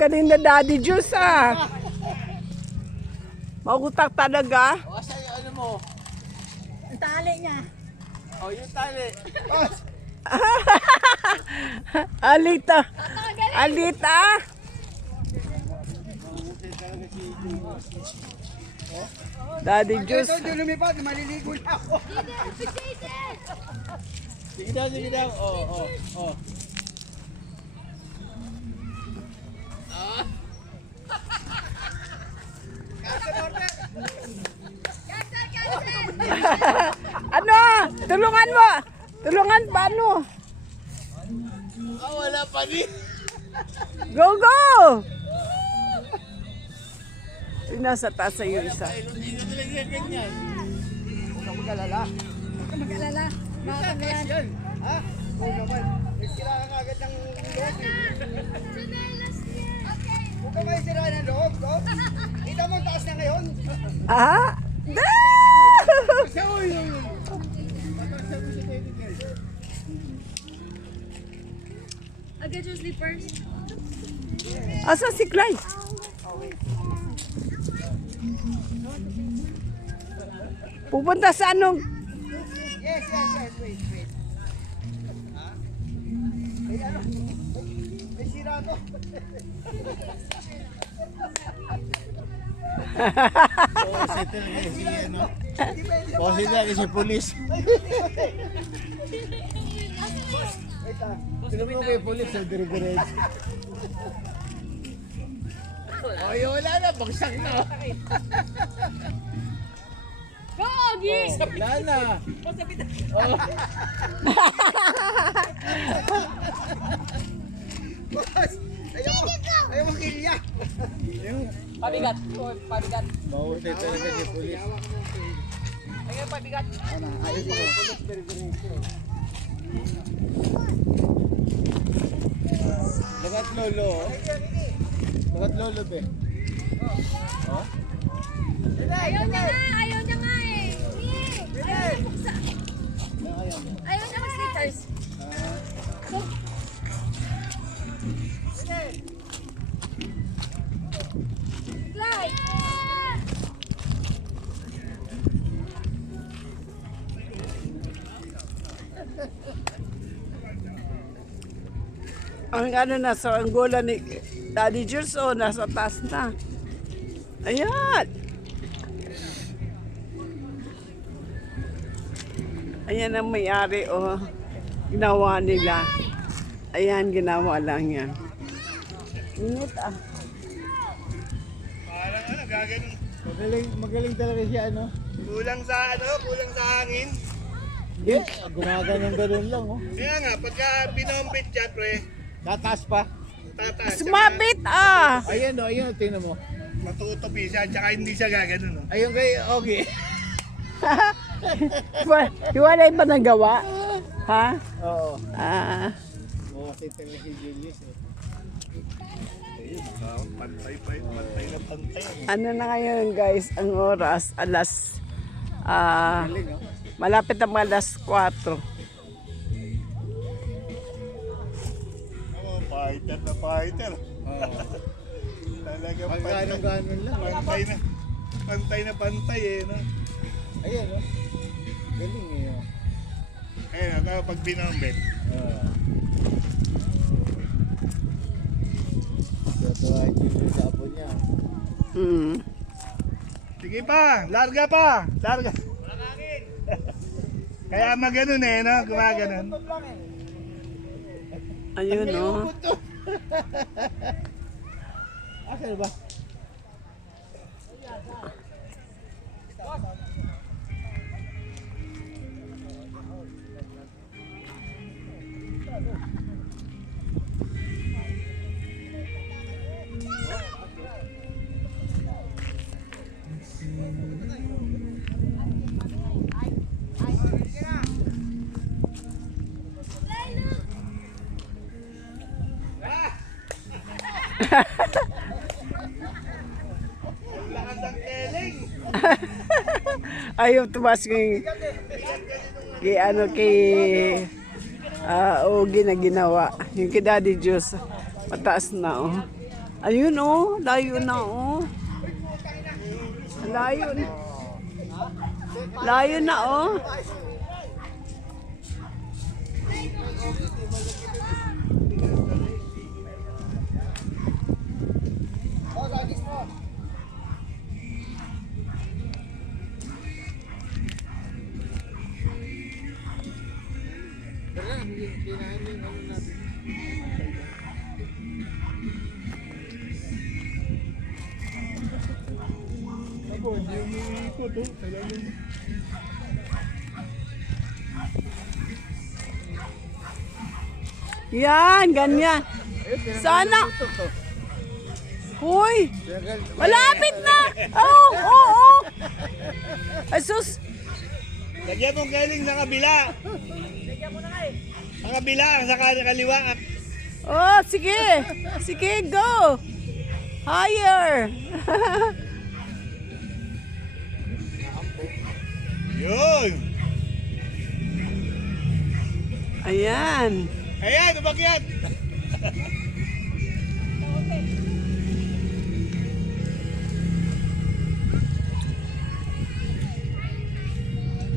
magaling na Daddy Juice ah. Mautak talaga. O, saan yung ano mo? Ang tali niya. O, yung tali. Alita. Alita. Daddy Juice. Ito, hindi lumipad. Maliligo na ako. Sige daw, sige daw. O. Ano? Tulungan mo. Tulungan pa ano? Wala pa rin. Go, go! Nasa taas sa iyo isa. Hindi ko talaga ganyan. Huwag ka mag-alala. Baka na yan. Ha? Oo naman. Sira ka agad ng loob. Huwag ka kayo sira ng loob. Kita mo ang taas na ngayon. Ah? Siya mo yun. I'll get your slippers. Asa si Clyde? Pupunta sa anong? Yes. Wait. Ha? May ano? May sira to. Kasi talaga si ano? Kasi talaga si polis. Sino mo may polis sa dire-diretso? Ay, wala na. Bagsak na. Pogi! Wala na. Boss, ayaw mo kilya. Pabigat. Mahusay talaga si polis. Ayun, pabigat. Ayos mo kay polis, dire-diretso. Lagat lolo. Lagat lolo be. Oh? Ayaw niya nga eh. Ayaw niya ng slippers. Clyde! Ang ano nasa anggola ni Daddy Jules o nasa taas na. Ayan. Ayan ang may-ari o ginawa nila. Ayan, ginawa lang yan. Init ah. Parang ano, gaganon. Magaling talaga siya, ano? Kulang sa hangin. Hindi, gumaganon lang, oh. Kaya nga, pagka binombit yan, pre, Tataas pa. tataas. Sumabit ah. Ayan, tingnan mo. Matutupi siya, tsaka hindi siya gaganon. No? Ayun kay Okay. Hiwalay ba ng gawa? Ha? Oo. Ah. Kasi talaga si Julius, eh. Pantay na pantay. Ano na ngayon guys, ang oras alas Galing, oh. malapit na alas 4. Oo, fighter na fighter. Oo. Talaga Ganon lang. pantay eh. No? Ayan, oh. Galing, eh, oh. Ayun, ako pag binombit. Oo. Tutuwain yung sapo niya. Mm. Sige pa, larga pa. Larga. Kaya maganon eh, no? Gumaganon. Ayun oh. Asan ba? Lakas ang teling. Ayaw tumas kay Ogie na ginawa. Yung kay Daddy Juice, mataas na oh. Ayun oh, layo na oh. Layo na. Layo na oh. Ako, hindi umiikot oh. Talagang Yan, ganyan. Sana. Hoy, malapit na. Oh, oh, oh. Asus. lagyan mong galing sa kabila. Sa kabila, sa kaliwa. Oh, sige. Sige, go. Higher. Yun. Ayan. Ayan, umakyat.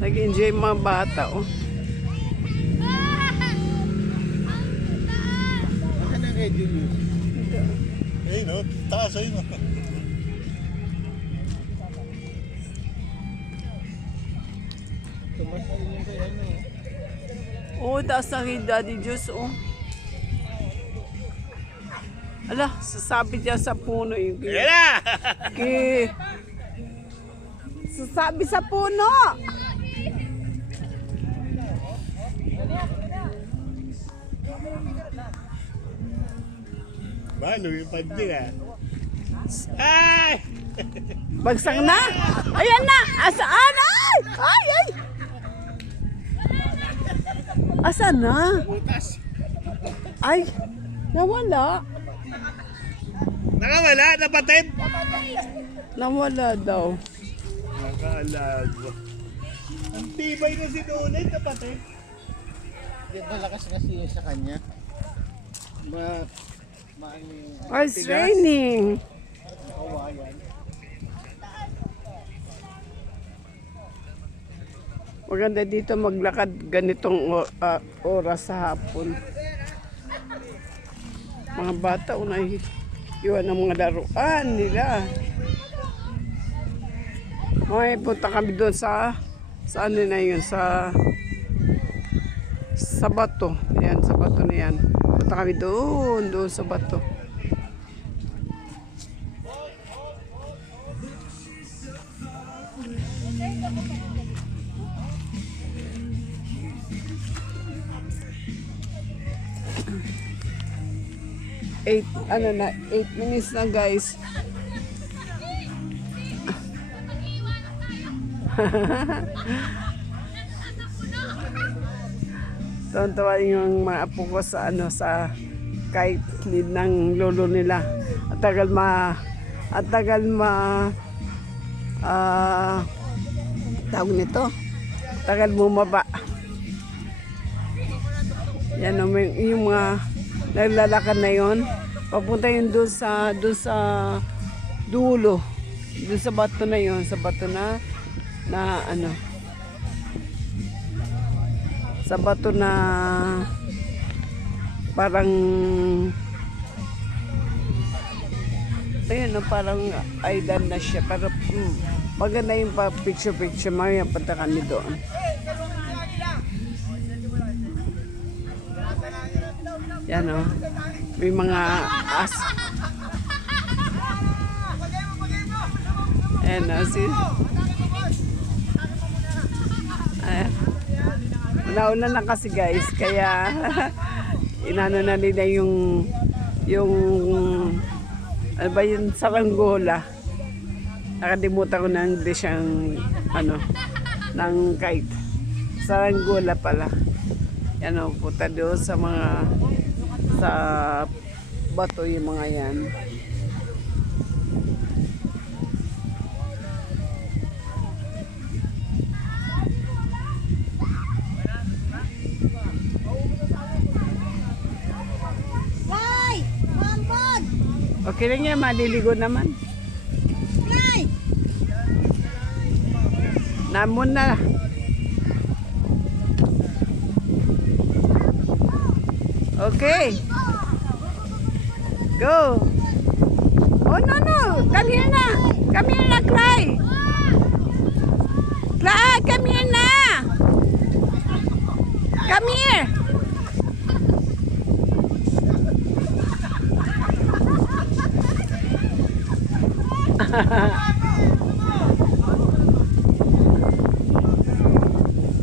Nag-enjoy yung mga bata, oh. Ano na kay Julius? Ayun no, taas ayun no. Tumas na rin yung kay ano. Oh, taas na kay Daddy Diyos, oh. Ala, sasabi dyan sa puno yung Ayan na! sasabi sa puno. Balo yung pandig ah. Ay! Bagsak na. Ayan na. Asaan? Ay! Ay! Ay! Asan na? Butas. Ay! Nawala. Nakawala, napatid. Nawala daw. Nakalago. Ang tibay na si Donald, napatid. Yan malakas kasi yung sa kanya. Ay, it's raining. Kawayan. Maganda dito maglakad ganitong oras sa hapon. Mga bata, unay iwan ang mga laruan nila. May punta kami doon sa ano na yun, sa bato. Ayan, sa bato na yan. Punta kami doon sa bato. Ano na, 8 minutes na guys. Tontawa yung mga apo ko sa ano, sa kahit ng lolo nila. At tagal tawag nito, tagal bumaba. Yan yung mga naglalakad na yon, papunta yun doon sa dulo, doon sa bato na yon, sa bato na ano, sa bato na parang ayun, no, parang island na siya, pero maganda yung picture mamaya punta kami doon. Yan o, may mga ayan o, nauna na kasi guys, kaya inano na nila yung ano ba yung saranggola. Nakalimutan ko na hindi siyang ano, ng kite. Saranggola pala. Yan o, punta doon sa mga sa bato yung mga yan. Okay lang yan, maliligo naman. Namon na. Okay. Go. Oh, no. Come here na. Come here na, Clay. Clay, come here na. Come here.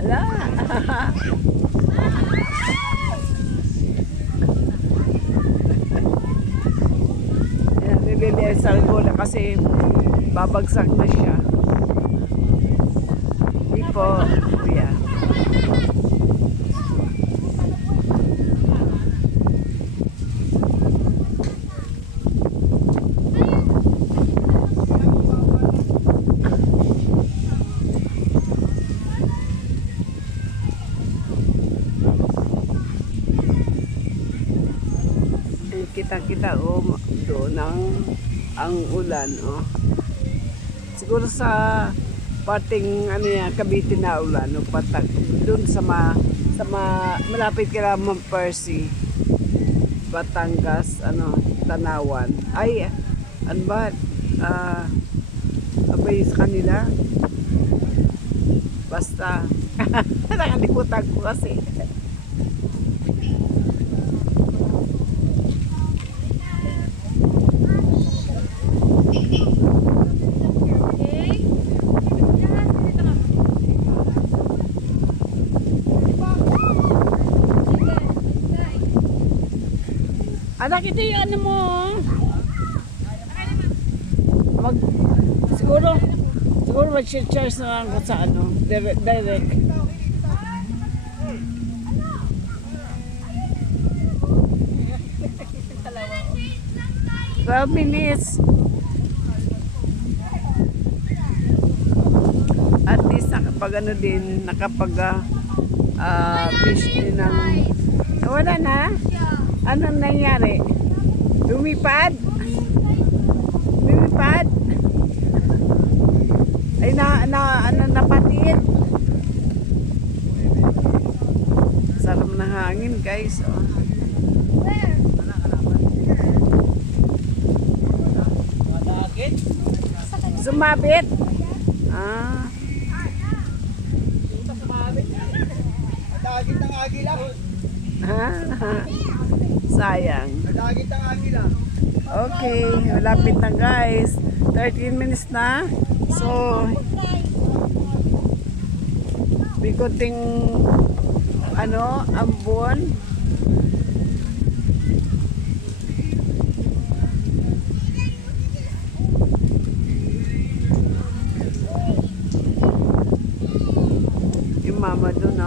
Hala. Nililihan sa bola kasi babagsak na siya. Hindi po, kuya. Kita-kita doon ang ulan siguro sa parting ano yan, Cavite na ulan patag doon sa malapit kila Mount Percy, Batangas, Tanawan, ay ano ba abay sa kanila basta nakalimutan ko kasi. Anak, ito yung ano mo. Siguro mag-charge na lang sa direct. 12 minutes. At least nakapag fish din ng wala na. Anong nangyari? Lumipad? Ay napatin. Sarap na hangin, guys. Sumabit. Dagit ng agila. Sayang. Dagit ng agila. Okay, malapit na guys. 13 minutes na. So, bikuting ambon. Yung mama doon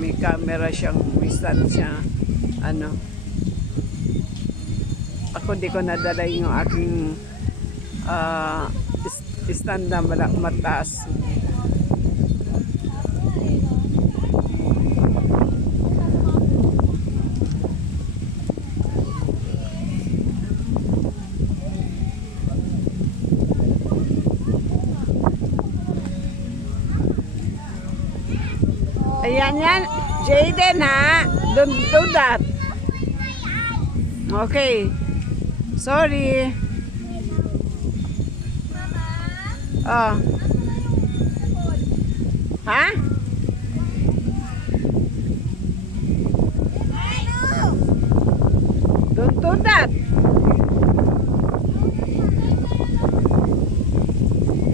may camera siyang, may stand siya. Ako di ko nadala yung aking stand na mataas. Ayan yan. Jaden ha. Don't do that. Okay. Sorry. Oh. Ha? Don't do that.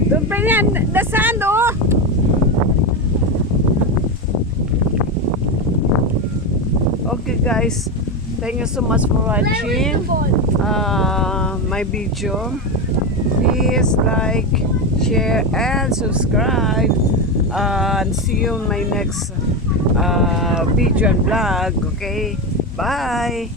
Doon pa yan. Nasaan Okay guys. Thank you so much for watching my video. Please like, share, and subscribe. And see you in my next video and vlog. Okay, bye.